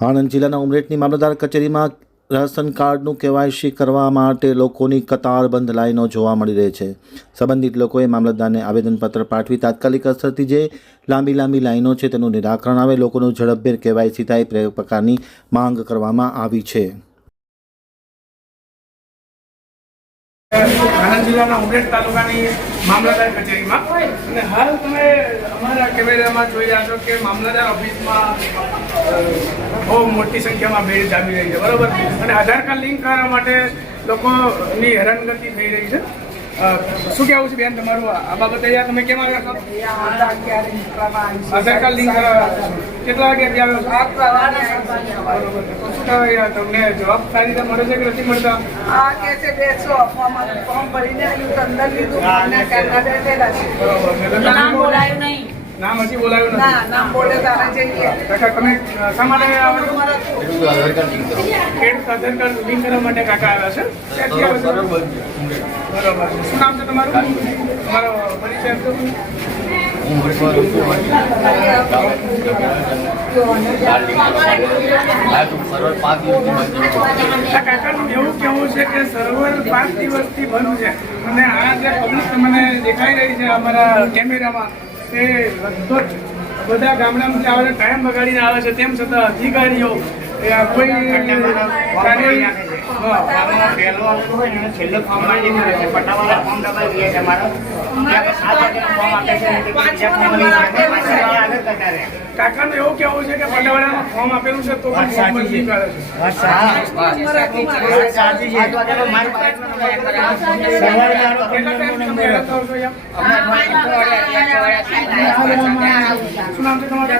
આણંદ જિલ્લાના ઉમરેઠની મામલતદાર કચેરીમાં રાશન કાર્ડનું કેવાયસી કરવા માટે લોકોની કતારબંધ લાઈનો જોવા મળી રહી છે. સંબંધિત લોકોએ મામલતદારને આવેદનપત્ર પાઠવી તાત્કાલિક અસરથી જે લાંબી લાંબી લાઈનો છે તેનું નિરાકરણ આવે, લોકોનું ઝડપભેર કેવાયસી થાય પ્રયોગ પ્રકારની માંગ કરવામાં આવી છે. આણંદ જિલ્લાના ઉમરેઠ તાલુકાની મામલતદાર કચેરીમાં. અને હાલ તમે અમારા કેમેરામાં જોઈ રહ્યા છો કે મામલતદાર ઓફિસમાં બહુ મોટી સંખ્યામાં ભીડ જામી રહી છે બરોબર? અને આધાર કાર્ડ લિંક કરવા માટે લોકોની હેરાનગતિ થઈ રહી છે. શું કહેવું છે બેન તમારું? આ આ બાબતે યાર તમે કેમ આવ્યા છો? આધાર કાર્ડ લિંક કરવા કેટલા વાગે ત્યાં આવ્યો શું કહેવાય તમને જવાબ સારી રીતે મળે છે કે નથી મળતા? આ કે છે બેસો ફોર્મ ફોર્મ ભરીને અંદર લીધું. બરોબર. નામ બોલાયું નહીં. નામ હજી બોલાયું ના નામ બોલે તારા જઈએ. કાકા તમે શા માટે આવો છો? આધાર કાર્ડ લિંક કરવા માટે કાકા આવ્યા છે? બરાબર બરોબર. શું નામ છે તમારું? તમારો પરિચય આપજો. આ કાકાનું એવું કેવું છે કે સર્વર પાંચ દિવસથી બંધ છે. અને આ જે પબ્લિક મને દેખાઈ રહી છે અમારા કેમેરામાં તે લગભગ બધા ગામડામાંથી આવે ટાઈમ બગાડીને આવે છે તેમ છતાં અધિકારીઓ એ કોઈ કાર્ય હા. કાકાનું એવું કહેવું છે કે પટાવાળામાં ફોર્મ આપેલું છે તો પણ ફોર્મ છે છે તમારું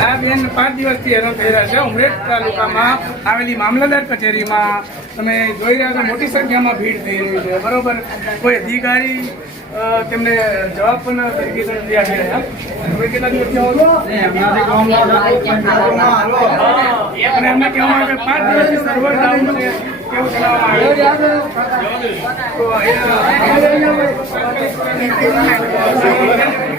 આ બેન પાંચ દિવસથી હેરાન થઈ રહ્યા છે ઉમરેઠ તાલુકામાં આવેલી મામલતદાર કચેરીમાં તમે જોઈ રહ્યા છો મોટી સંખ્યામાં ભીડ થઈ રહી છે બરોબર? કોઈ અધિકારી તેમને જવાબ પણ તરીકે નથી આપી આવો અને એમને કહેવામાં આવે પાંચ દિવસથી સર્વર ડાઉન છે કેવું જણાવવામાં અહીંયા